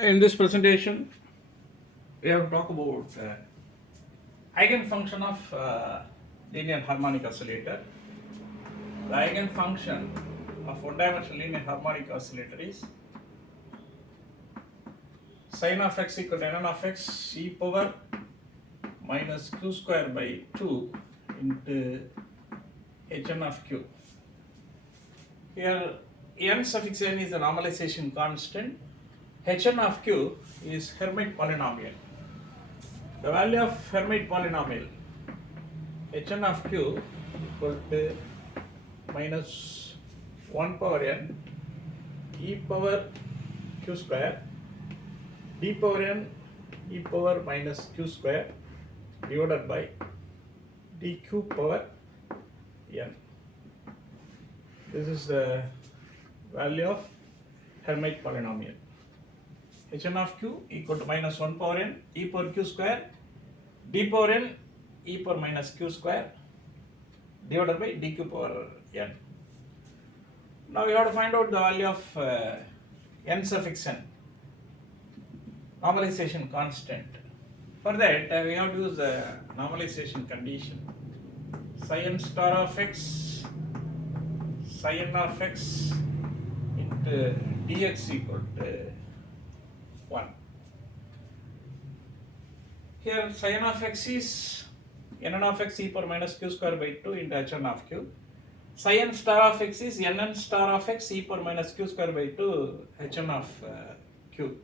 In this presentation, we have to talk about eigenfunction of linear harmonic oscillator. The eigenfunction of one-dimensional linear harmonic oscillator is sin of x equal to n of x e power minus q square by 2 into hn of q. Here n suffix n is the normalization constant. Hn of q is Hermite polynomial. The value of Hermite polynomial hn of q equal to minus 1 power n e power q square d power n e power minus q square divided by dq power n. This is the value of Hermite polynomial. Hn of q equal to minus 1 power n e power q square d power n e power minus q square divided by dq power n. Now we have to find out the value of n suffix n, normalization constant. For that we have to use the normalization condition. Sin star of x sin of x into dx equal to 1. Here sin of x is nn of x e power minus q square by 2 into hn of q. Sin star of x is nn star of x e power minus q square by 2 hn of q.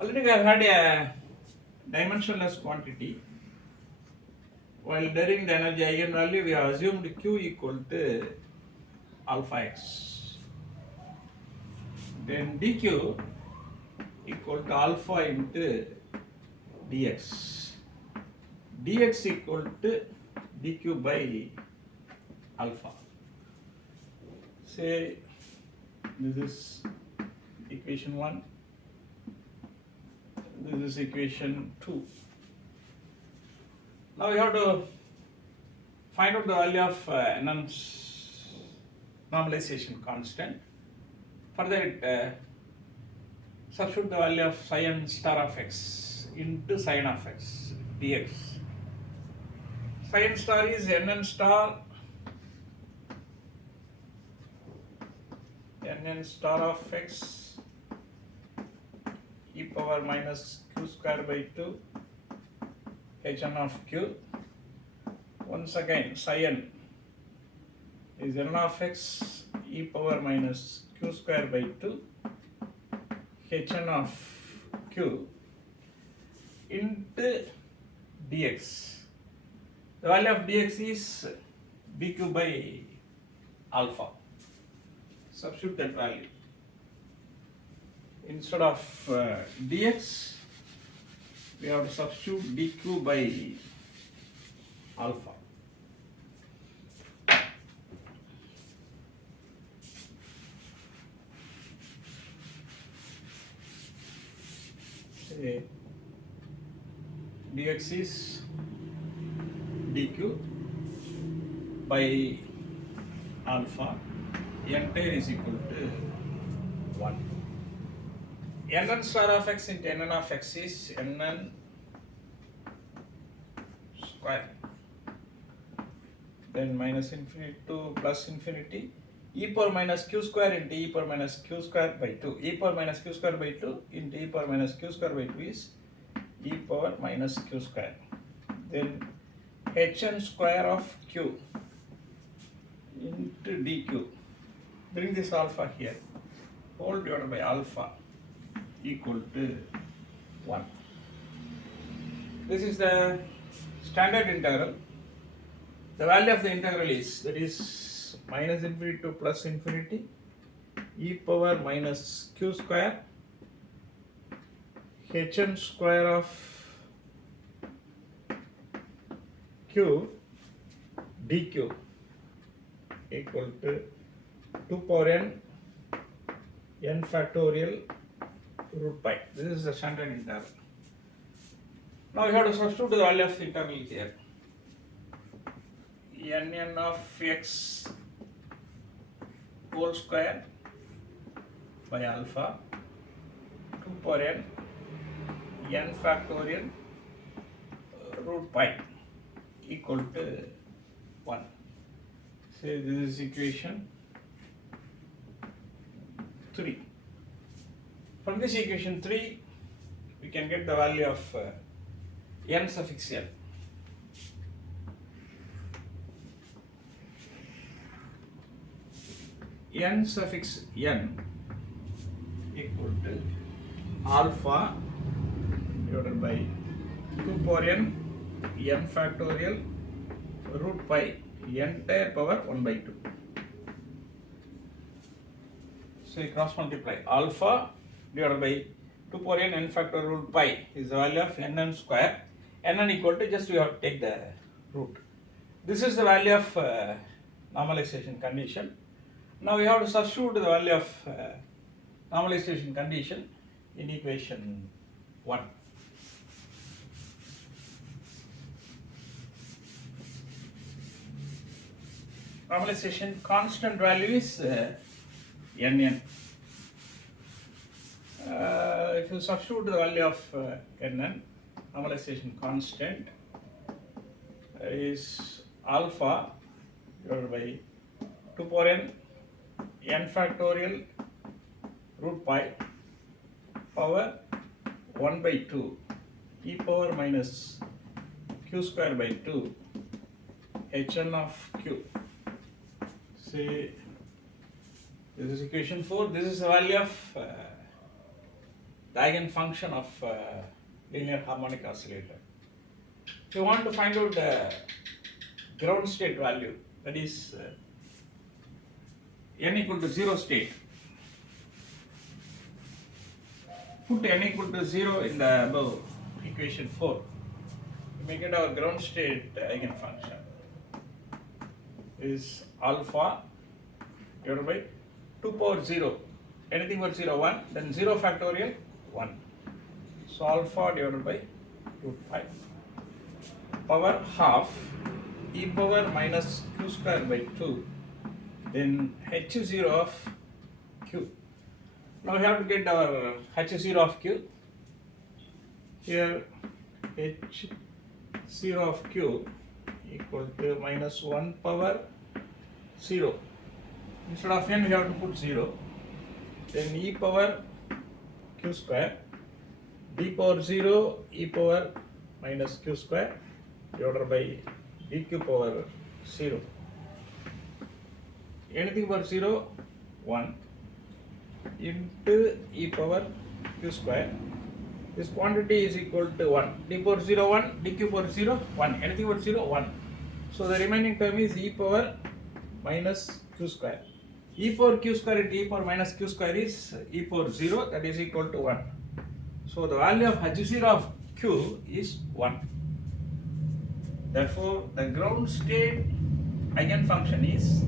Already we have had a dimensionless quantity. While deriving the energy eigenvalue, we have assumed q equal to alpha x. Then dq equal to alpha into dx. dx equal to dq by alpha. Say this is equation 1, this is equation 2. Now we have to find out the value of Nern's normalization constant. For that, substitute the value of sin star of x into sin of x dx. Sin star is nn star of x e power minus q square by 2 hn of q. Once again, sin is n of x e power minus q square by 2 hn of q into dx. The value of dx is dq by alpha. Substitute that value. Instead of dx, we have to substitute dq by alpha. Say dx is dq by alpha, entire is equal to 1. nn star of x into nn of x is nn square, then minus infinity to plus infinity, e power minus q square into e power minus q square by 2. E power minus q square by 2 into e power minus q square by 2 is e power minus q square. Then hn square of q into dq. Bring this alpha here, whole divided by alpha equal to 1. This is the standard integral. The value of the integral is, that is, minus infinity to plus infinity e power minus q square hn square of q dq equal to 2 power n factorial root pi. This is the standard integral. Now we have to substitute the value of the integral here. Nn of x whole square by alpha 2 power n factorial root pi equal to 1. So this is equation 3. From this equation 3, we can get the value of n suffix n. N suffix n equal to alpha divided by 2 power n factorial root pi entire power 1 by 2. So you cross multiply alpha divided by 2 power n factorial root pi is the value of n square. N equal to, just we have to take the root. This is the value of normalization condition. Now we have to substitute the value of normalization condition in equation 1. Normalization constant value is nn. If you substitute the value of nn, normalization constant is alpha divided by 2 power n factorial root pi power 1 by 2 e power minus q square by 2 hn of q. Say this is equation 4. This is the value of the Eigen function of linear harmonic oscillator. If you want to find out the ground state value, that is n equal to 0 state, put n equal to 0 in the above equation 4. We may get our ground state Eigen function is alpha divided by 2 power 0, anything but 0 1, then 0 factorial 1. So alpha divided by root pi power half e power minus q square by 2, then h0 of q. Now we have to get our h0 of q. Here h0 of q equal to minus 1 power 0. Instead of n we have to put 0. Then e power q square d power 0 e power minus q square divided by dq power 0. Anything but 0 1 into e power q square. This quantity is equal to 1. d power 0 1, dq power 0 1, anything but 0 1. So the remaining term is e power minus q square. E power q square into e power minus q square is e power 0, that is equal to 1. So the value of h0 of q is 1. Therefore the ground state Eigen function is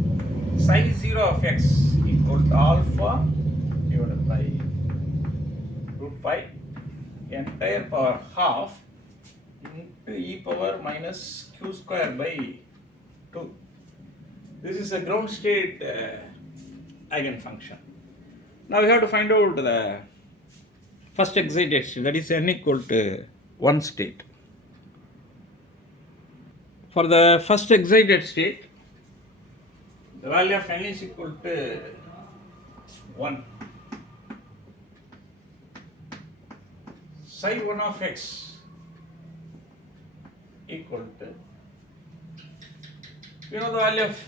psi 0 of x equal to alpha divided by root pi entire power half into e power minus q square by 2. This is a ground state Eigen function. Now we have to find out the first excited state, that is n equal to 1 state. For the first excited state, the value of n is equal to 1. Psi 1 of x equal to, you know the value of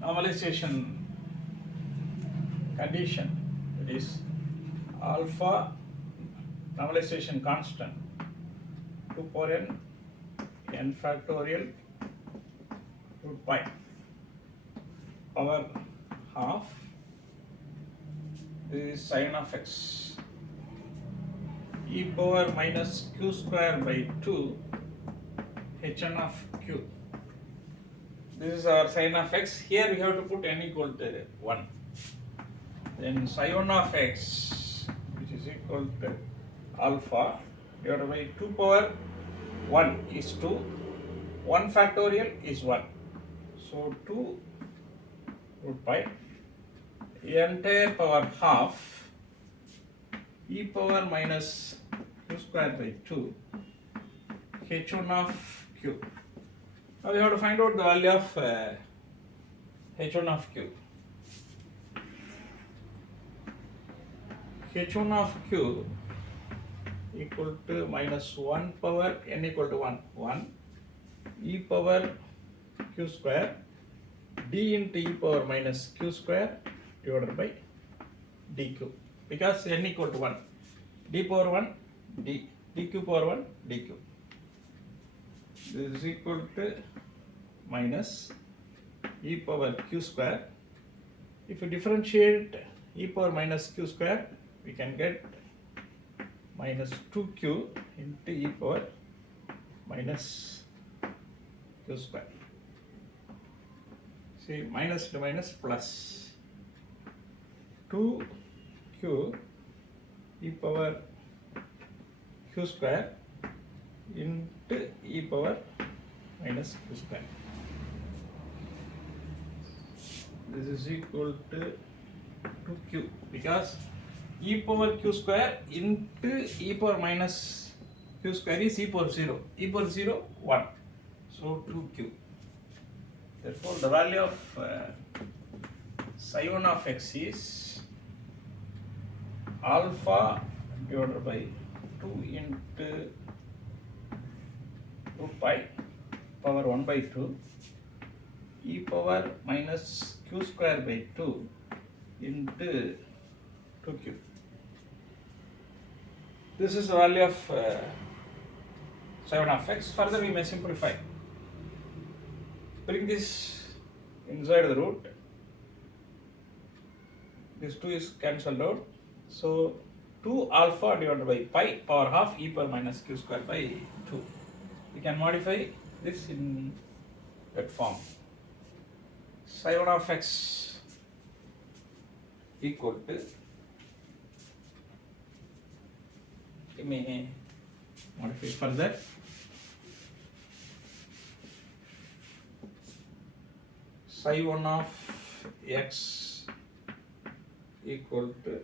normalization condition, that is alpha normalization constant 2 power n factorial root pi power half, this is sin of x e power minus q square by 2 hn of q. This is our sin of x. Here we have to put n equal to 1. Then psi 1 of x, which is equal to alpha divided by 2 power 1 is 2, 1 factorial is 1. So 2 root pi entire power half e power minus q square by 2 h1 of q. Now we have to find out the value of h1 of q. h1 of q equal to minus 1 power n equal to 1 e power q square d into e power minus q square divided by dq, because n equal to 1, d power 1 dq power 1 dq. This is equal to minus e power q square. If you differentiate e power minus q square, we can get minus 2q into e power minus q square. See, minus to minus plus 2q e power q square into e power minus q square. This is equal to 2q, because e power q square into e power minus q square is e power 0. E power 0, 1. So 2q. Therefore, the value of psi 1 of x is alpha divided by 2 into root pi power 1 by 2 e power minus q square by 2 into 2q. This is the value of psi 1 of x. Further, we may simplify. Bring this inside the root. This 2 is cancelled out. So 2 alpha divided by pi power half e power minus q square by 2. We can modify this in that form. Psi 1 of x equal to, we may modify further. Psi 1 of x equal to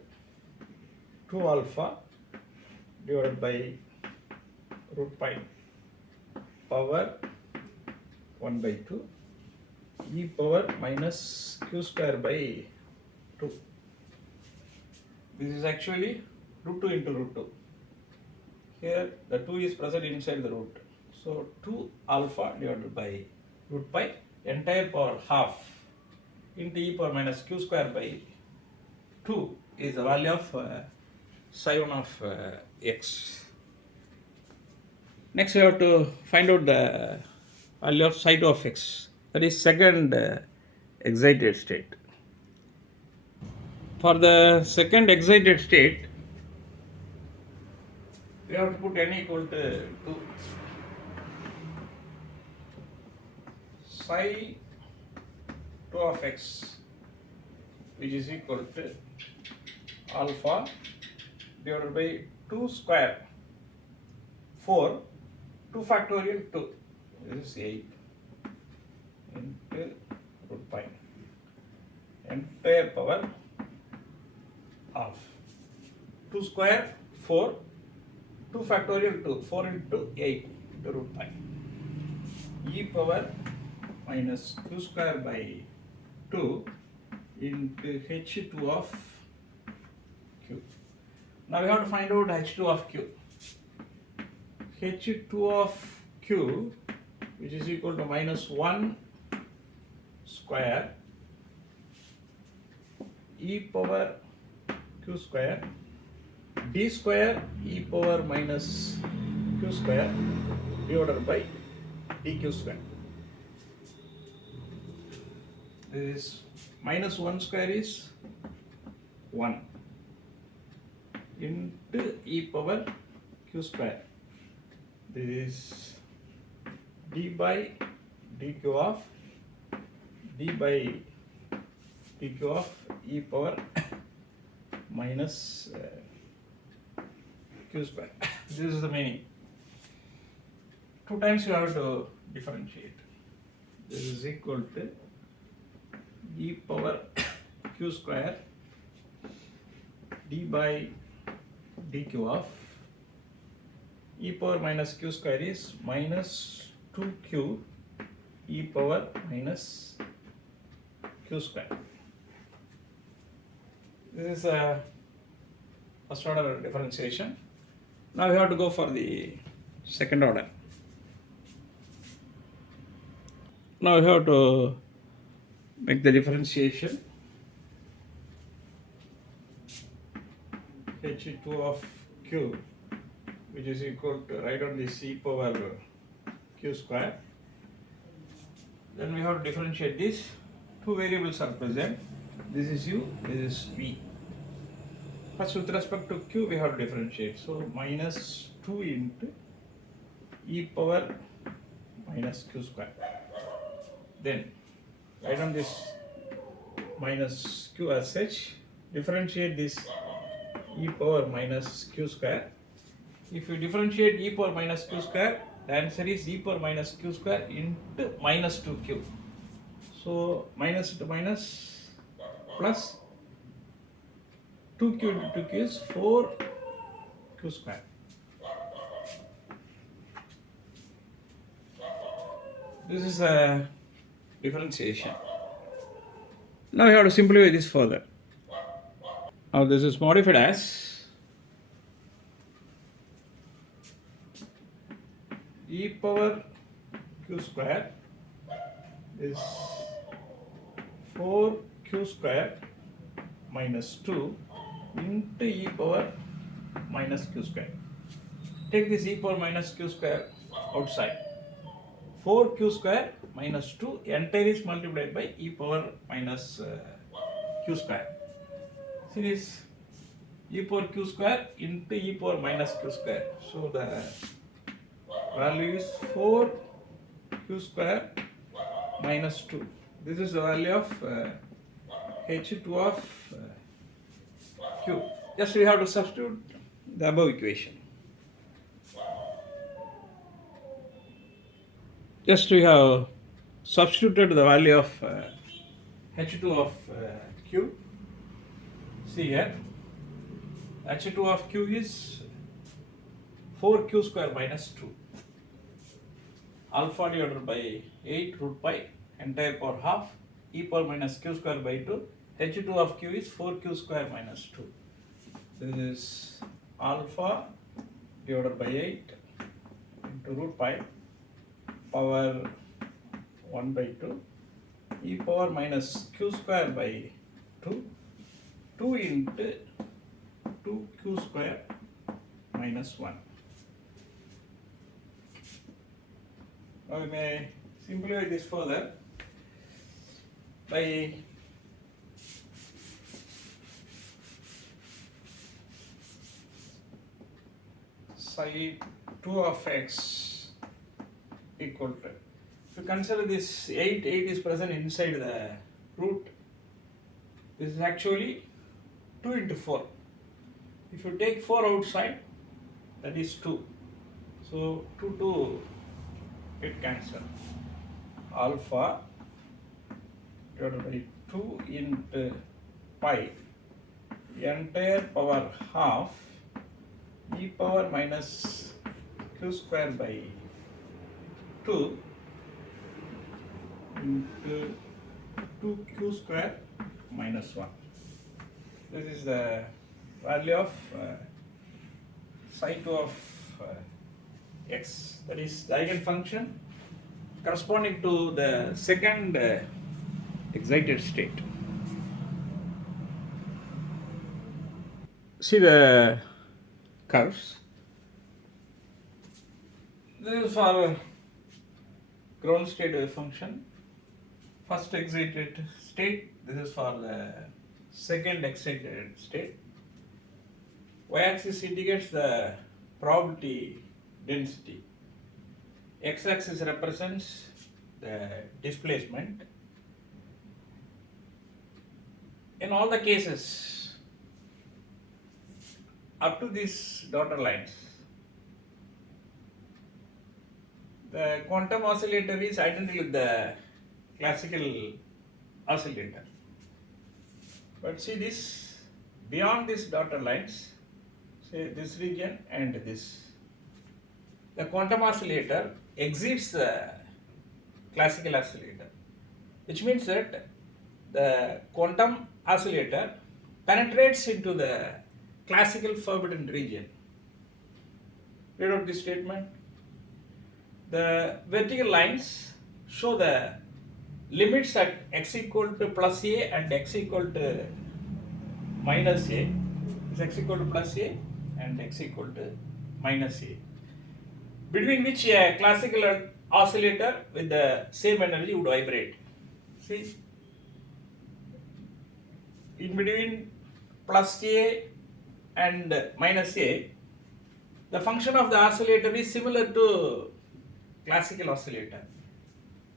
2 alpha divided by root pi power 1 by 2 e power minus q square by 2. This is actually root 2 into root 2. Here the 2 is present inside the root. So 2 alpha divided by root pi entire power half into e power minus q square by 2 is the value of psi 1 of x. Next we have to find out the value of psi 2 of x, that is second excited state. For the second excited state, we have to put n equal to 2. Psi 2 of x, which is equal to alpha divided by 2 square 4, 2 factorial 2, this is 8 into root pi entire power half. 2 square 4, 2 factorial 2, 4 into 8 into root pi e power minus q square by 2 into h2 of q. Now we have to find out h2 of q. h2 of q, which is equal to minus 1 square e power q square d square e power minus q square divided by dq square. This is minus 1 square is 1 into e power q square. This is d by dq of e power minus q square. This is the meaning. 2 times you have to differentiate. This is equal to e power q square d by dq of e power minus q square is minus 2q e power minus q square. This is a first order differentiation. Now we have to go for the second order. Now we have to make the differentiation. h2 of q, which is equal to, write on this e power q square. Then we have to differentiate this. Two variables are present. This is u, this is v. First, with respect to q, we have to differentiate. So minus 2 into e power minus q square. Then write on this minus q as such. Differentiate this e power minus q square. If you differentiate e power minus q square, the answer is e power minus q square into minus 2q. So minus to minus plus 2q into 2q is 4q square. This is a differentiation. Now we have to simplify this further. Now this is modified as e power q square is 4q square minus 2 into e power minus q square. Take this e power minus q square outside. 4q square minus 2 entire is multiplied by e power minus q square. See this e power q square into e power minus q square. So the value is 4q square minus 2. This is the value of h2 of q. Just we have to substitute the above equation. Just we have substituted the value of h2 of q. See here, h2 of q is 4q square minus 2. Alpha divided by 8 root pi entire power half e power minus q square by 2. h2 of q is 4q square minus 2. This is alpha divided by 8 into root pi power 1 by 2 e power minus q square by 2 2 into 2q square minus 1. Now we may simplify this further by psi 2 of x equal to, if you consider this 8 is present inside the root, this is actually 2 into 4. If you take 4 outside, that is 2. So 2 it cancel. Alpha divided by 2 into pi entire power half e power minus q square by 2 into 2q square minus 1. This is the value of psi 2 of x. That is the eigen function corresponding to the second excited state. See the curves. This is for ground state wave function. First excited state. This is for the second excited state. Y-axis indicates the probability density. X-axis represents the displacement. In all the cases, up to these dotted lines, the quantum oscillator is identical with the classical oscillator. But see this, beyond these dotted lines, say this region and this. The quantum oscillator exceeds the classical oscillator, which means that the quantum oscillator penetrates into the classical forbidden region. Read out this statement. The vertical lines show the limits at x equal to plus a and x equal to minus a. Is x equal to plus a and x equal to minus a, between which a classical oscillator with the same energy would vibrate. See, in between plus a and minus a, the function of the oscillator is similar to classical oscillator.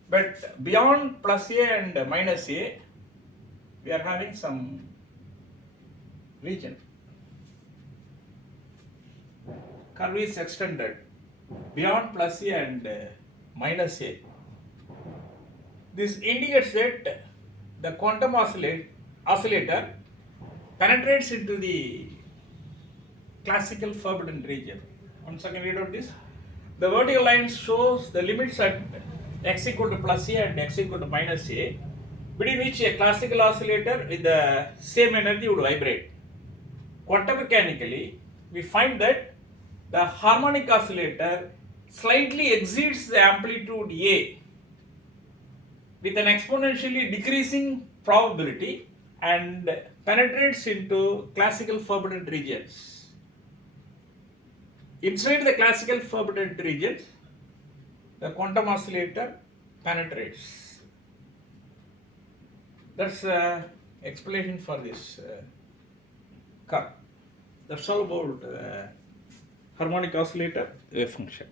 But beyond plus a and minus a, we are having some region. Curve is extended beyond plus a and minus a. This indicates that the quantum oscillator penetrates into the classical forbidden region. Once again, read out this. The vertical line shows the limits at x equal to plus a and x equal to minus a, between which a classical oscillator with the same energy would vibrate. Quantum mechanically, we find that the harmonic oscillator slightly exceeds the amplitude A with an exponentially decreasing probability and penetrates into classical forbidden regions. Inside the classical forbidden regions, the quantum oscillator penetrates. That's the explanation for this curve. That's all about harmonic oscillator wave function.